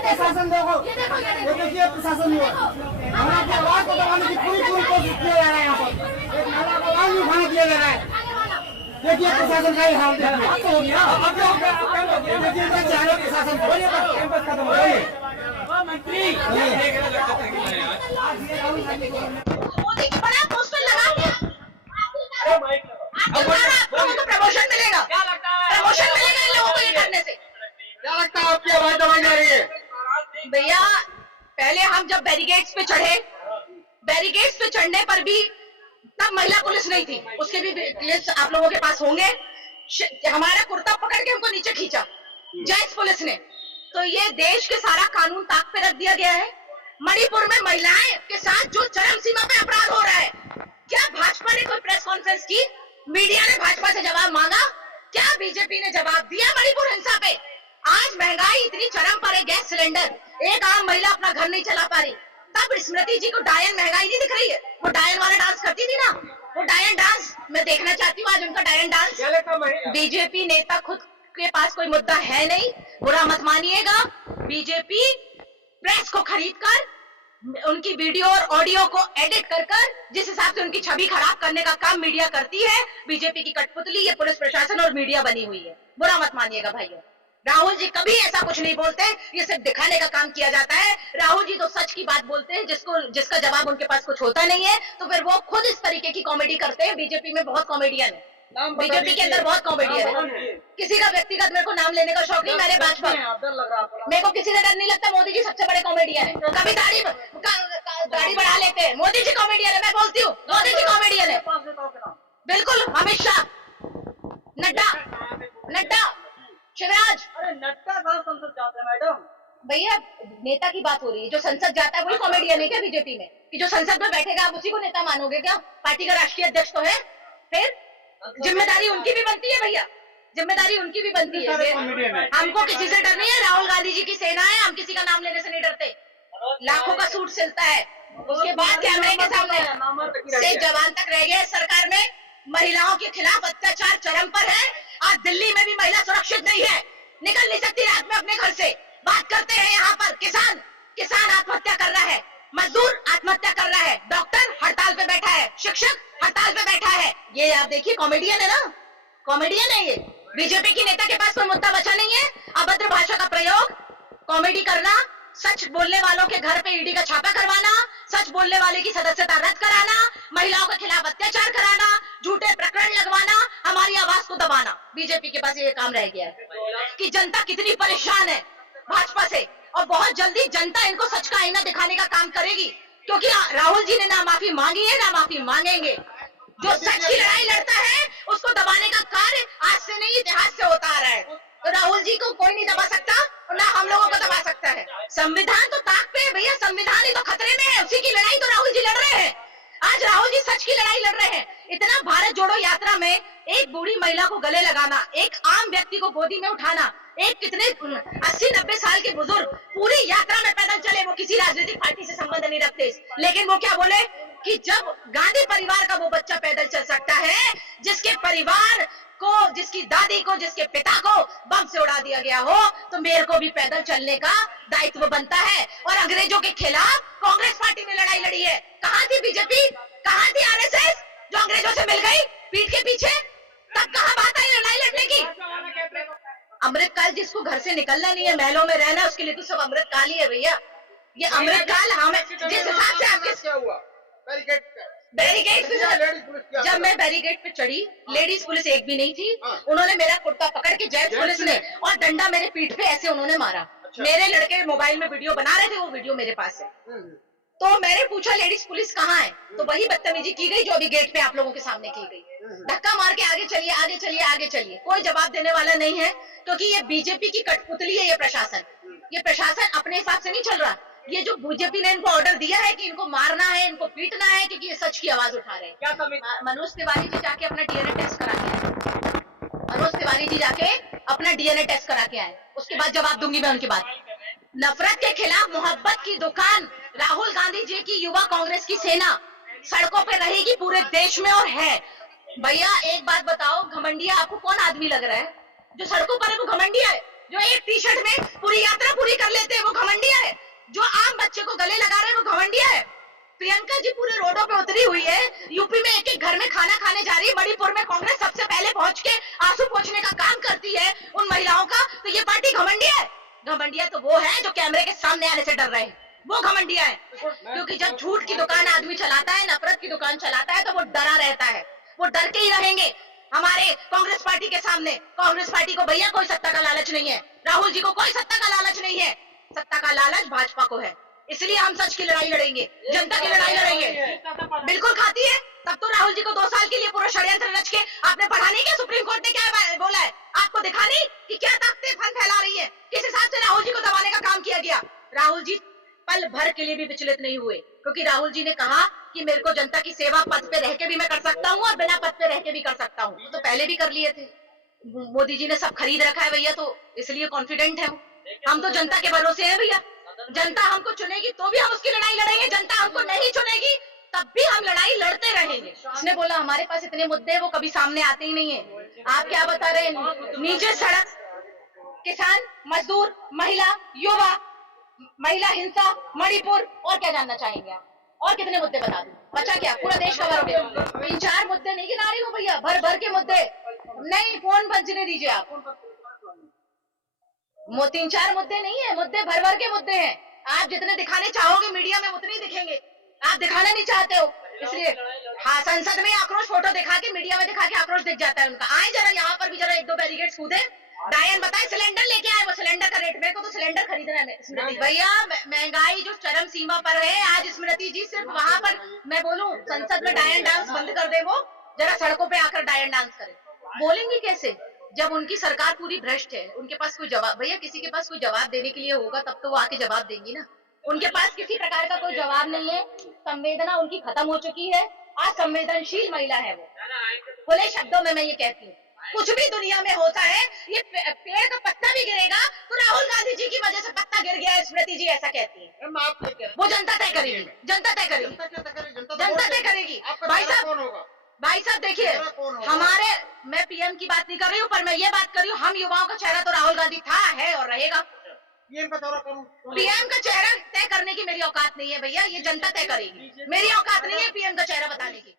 प्रशासन देखो, ये देखिए प्रशासन हुआ हमारी आवाज को दबाने की पूरी कोशिश किया जा रहा है। यहाँ पर एक महिला को आवाज नहीं उठाने दिया जा रहा है। देखिए प्रशासन का ही हाल देखिए। हो गया देखिए प्रशासन कैंपस खत्म हो गई। मंत्री मोदी की बड़ा पोस्टर लगा के आपको तो प्रमोशन मिलेगा, प्रमोशन मिलेगा इन लोगों को ये करने से। क्या लगता है आपकी आवाज दबाई जा रही है? भैया पहले हम जब बैरिकेड्स पे चढ़े, बैरिकेड्स पे चढ़ने पर भी तब महिला पुलिस नहीं थी, उसके भी लिस्ट आप लोगों के पास होंगे। हमारा कुर्ता पकड़ के हमको नीचे खींचा जेंट्स पुलिस ने। तो ये देश के सारा कानून ताक पे रख दिया गया है। मणिपुर में महिलाएं के साथ जो चरम सीमा पे अपराध हो रहा है, क्या भाजपा ने कोई प्रेस कॉन्फ्रेंस की? मीडिया ने भाजपा से जवाब मांगा? क्या बीजेपी ने जवाब दिया मणिपुर हिंसा पे? आज महंगाई इतनी चरम पर है, गैस सिलेंडर, एक आम महिला अपना घर नहीं चला पा रही। तब स्मृति जी को डायन महंगाई नहीं दिख रही है? वो डायन वाला डांस करती थी ना, वो डायन डांस मैं देखना चाहती हूँ आज उनका डायन डांस। बीजेपी नेता खुद के पास कोई मुद्दा है नहीं, बुरा मत मानिएगा। बीजेपी प्रेस को खरीद कर उनकी वीडियो और ऑडियो को एडिट कर जिस हिसाब से उनकी छवि खराब करने का काम मीडिया करती है, बीजेपी की कठपुतली ये पुलिस प्रशासन और मीडिया बनी हुई है। बुरा मत मानिएगा भाइयों। राहुल जी कभी ऐसा कुछ नहीं बोलते, ये सिर्फ दिखाने का काम किया जाता है। राहुल जी तो सच की बात बोलते हैं, जिसका जवाब उनके पास कुछ होता नहीं है, तो फिर वो खुद इस तरीके की कॉमेडी करते हैं। बीजेपी में बहुत कॉमेडियन है, बीजेपी के अंदर बहुत कॉमेडियन है। किसी का व्यक्तिगत मेरे को नाम लेने का शौक नहीं, मैंने भाजपा, मेरे को किसी से डर नहीं लगता। मोदी जी सबसे बड़े कॉमेडियन है, कभी दाढ़ी बढ़ा लेते हैं। मोदी जी कॉमेडियन है, मैं बोलती हूँ मोदी जी कॉमेडियन है बिल्कुल। अमित शाह, नड्डा, शिवराज। अरे नड्डा कहाँ संसद जाते हैं मैडम? भैया नेता की बात हो रही है, जो संसद जाता है वही कॉमेडियन है क्या बीजेपी में? कि जो संसद में बैठेगा आप उसी को नेता मानोगे क्या? पार्टी का राष्ट्रीय अध्यक्ष तो है, फिर जिम्मेदारी उनकी भी बनती है भैया, जिम्मेदारी उनकी भी बनती है। हमको किसी से डर नहीं है, राहुल गांधी जी की सेना है, हम किसी का नाम लेने से नहीं डरते। लाखों का सूट सिलता है, उसके बाद कैमरे के सामने से जवान तक रह गए। सरकार में महिलाओं के खिलाफ अत्याचार चरम पर है। आज दिल्ली में भी महिला सुरक्षित नहीं है, निकल नहीं सकती रात में अपने घर से। बात करते हैं यहाँ पर किसान आत्महत्या कर रहा है, मजदूर आत्महत्या कर रहा है, डॉक्टर हड़ताल पे बैठा है, शिक्षक हड़ताल पे बैठा है। ये आप देखिए कॉमेडियन है ना, कॉमेडियन है ये। बीजेपी की नेता के पास कोई मुद्दा बचा नहीं है। अभद्र भाषा का प्रयोग, कॉमेडी करना, सच बोलने वालों के घर पे ईडी का छापा करवाना, सच बोलने वाले की सदस्यता रद्द कराना, महिलाओं के खिलाफ अत्याचार कराना, झूठे प्रकरण लगवाना, हमारी आवाज को दबाना। बीजेपी के पास ये काम रह गया है कि जनता कितनी परेशान है भाजपा से, और बहुत जल्दी जनता इनको सच का आईना दिखाने का काम करेगी, क्योंकि राहुल जी ने ना माफी मांगी है ना माफी मांगेंगे। जो सच की लड़ाई लड़ता है उसको दबाने का कार्य आज से नहीं इतिहास से होता आ रहा है। तो राहुल जी को कोई नहीं दबा सकता और ना हम लोगों को दबा सकता है। संविधान तो ताक पे है भैया, संविधान ही तो खतरे में है, उसी की लड़ाई तो राहुल जी लड़ रहे हैं। आज राहुल जी सच की लड़ाई लड़ रहे हैं। इतना भारत जोड़ो यात्रा में एक बूढ़ी महिला को गले लगाना, एक आम व्यक्ति को गोदी में उठाना, एक कितने 80-90 साल के बुजुर्ग पूरी यात्रा में पैदल चले, वो किसी राजनीतिक पार्टी से संबंध नहीं रखते, लेकिन वो क्या बोले कि जब गांधी परिवार का वो बच्चा पैदल चल सकता है जिसके परिवार को, जिसकी दादी को, जिसके पिता को बम से उड़ा दिया गया हो, तो मेरे को भी पैदल चलने का दायित्व बनता है। और अंग्रेजों के खिलाफ कांग्रेस पार्टी ने लड़ाई लड़ी है। कहां थी बीजेपी, कहां थी आरएसएस जो अंग्रेजों से मिल गई पीठ के पीछे? तब कहां बात आई लड़ाई लड़ने की? अमृतकाल जिसको घर से निकलना नहीं है, महलों में रहना, उसके लिए तो सब अमृतकाल ही है भैया। ये अमृतकाल हमें जिस हिसाब से आपके क्या हुआ बैरिकेड पे, जब मैं बैरिकेड पे चढ़ी, लेडीज पुलिस एक भी नहीं थी। उन्होंने मेरा कुर्ता पकड़ के जेंट्स पुलिस ने और डंडा मेरे पीठ पे ऐसे उन्होंने मारा। मेरे लड़के मोबाइल में वीडियो बना रहे थे, वो वीडियो मेरे पास है। तो मैंने पूछा लेडीज पुलिस कहाँ है, तो वही बदतमीजी की गई जो अभी गेट पे आप लोगों के सामने की गई, धक्का मार के आगे चलिए, आगे चलिए, आगे चलिए। कोई जवाब देने वाला नहीं है, क्योंकि ये बीजेपी की कठपुतली है। ये प्रशासन अपने हिसाब से नहीं चल रहा। ये जो बीजेपी ने इनको ऑर्डर दिया है कि इनको मारना है, इनको पीटना है, क्योंकि ये सच की आवाज उठा रहे हैं। मनोज तिवारी जी जाके अपना डीएनए टेस्ट करा के आए, मनोज तिवारी जी जाके अपना डीएनए टेस्ट करा के आए, उसके बाद जवाब दूंगी मैं उनकी बात। नफरत के खिलाफ मोहब्बत की दुकान, राहुल गांधी जी की युवा कांग्रेस की सेना सड़कों पे रहेगी पूरे देश में और है। भैया एक बात बताओ, घमंडिया आपको कौन आदमी लग रहा है? जो सड़कों पर है वो घमंडिया है? जो एक टी शर्ट में पूरी यात्रा पूरी कर लेते हैं वो घमंडिया है? जो आम बच्चे को गले लगा रहे हैं वो घमंडिया है? प्रियंका जी पूरे रोडों पे उतरी हुई है, यूपी में एक एक घर में खाना खाने जा रही है, मणिपुर में कांग्रेस सबसे पहले पहुंच के आंसू पोंछने का काम करती है उन महिलाओं का, तो ये पार्टी घमंडिया है? घमंडिया तो वो है जो कैमरे के सामने आने से डर रहे हैं, वो घमंडिया है। क्योंकि जब झूठ की दुकान आदमी चलाता है, नफरत की दुकान चलाता है, तो वो डरा रहता है, वो डर के ही रहेंगे। हमारे कांग्रेस पार्टी के सामने, कांग्रेस पार्टी को भैया कोई सत्ता का लालच नहीं है, राहुल जी को कोई सत्ता का लालच नहीं है, सत्ता का लालच भाजपा को है। इसलिए हम सच की लड़ाई लड़ेंगे, जनता की लड़ाई लड़ेंगे। बिल्कुल खाती है, तब तो राहुल जी को 2 साल के लिए पूरा षड्यंत्र रच के आपने पढ़ा नहीं क्या? सुप्रीम कोर्ट ने क्या बोला है? आपको दिखा नहीं कि क्या ताकतें फन फैला रही है, किस हिसाब से राहुल जी को दबाने का काम किया गया? राहुल जी पल भर के लिए भी विचलित नहीं हुए, क्योंकि राहुल जी ने कहा कि मेरे को जनता की सेवा पद पे रह के भी मैं कर सकता हूँ और बिना पद पे रह के भी कर सकता हूँ। तो पहले भी कर लिए थे, मोदी जी ने सब खरीद रखा है भैया, तो इसलिए कॉन्फिडेंट है। हम तो जनता के भरोसे हैं भैया, जनता हमको चुनेगी तो भी हम उसकी लड़ाई लड़ेंगे, जनता हमको नहीं चुनेगी तब भी हम लड़ाई लड़ते रहेंगे। उसने बोला हमारे पास इतने मुद्दे वो कभी सामने आते ही नहीं है। आप क्या बता रहे हैं? नीचे सड़क, किसान, मजदूर, महिला, युवा, महिला हिंसा, मणिपुर, और क्या जानना चाहेंगे आप? और कितने मुद्दे बता दूं? बचा क्या? पूरा देश कवर हो गया। 3-4 मुद्दे नहीं गिना रही हूँ भैया, भर भर के मुद्दे। नहीं, फोन बजने दीजिए आप। 3-4 मुद्दे नहीं है, मुद्दे भर भर के मुद्दे हैं। आप जितने दिखाने चाहोगे मीडिया में उतने ही दिखेंगे, आप दिखाना नहीं चाहते हो, इसलिए। हाँ, संसद में आक्रोश फोटो दिखा के, मीडिया में दिखा के आक्रोश दिख जाता है उनका। आए जरा यहाँ पर भी, जरा 1-2 बैरिकेड कूदे। डायन बताए सिलेंडर लेके आए, वो सिलेंडर का रेट, मेरे को तो सिलेंडर खरीदना है स्मृति भैया। महंगाई जो चरम सीमा पर है, आज स्मृति जी सिर्फ वहां पर, मैं बोलूं संसद में डायन डांस बंद कर दे, वो जरा सड़कों पे आकर डायन डांस करे। बोलेंगे कैसे जब उनकी सरकार पूरी भ्रष्ट है? उनके पास कोई जवाब, भैया किसी के पास कोई जवाब देने के लिए होगा तब तो वो आके जवाब देंगी ना। उनके पास किसी प्रकार का कोई जवाब नहीं है, संवेदना उनकी खत्म हो चुकी है। आज संवेदनशील महिला है वो। खुले शब्दों में मैं ये कहती हूँ, कुछ भी दुनिया में होता है, ये पेड़ का पत्ता भी गिरेगा तो राहुल गांधी जी की वजह से पत्ता गिर गया है, स्मृति जी ऐसा कहती है। वो जनता तय करेगी, जनता तय करेगी, जनता तय करेगी। भाई साहब देखिए, हमारे, मैं पीएम की बात नहीं कर रही हूँ, पर मैं ये बात कर रही हूँ, हम युवाओं का चेहरा तो राहुल गांधी था, है और रहेगा। पीएम का चेहरा तय करने की मेरी औकात नहीं है भैया, ये जनता तय करेगी। मेरी औकात नहीं है पीएम का चेहरा बताने की।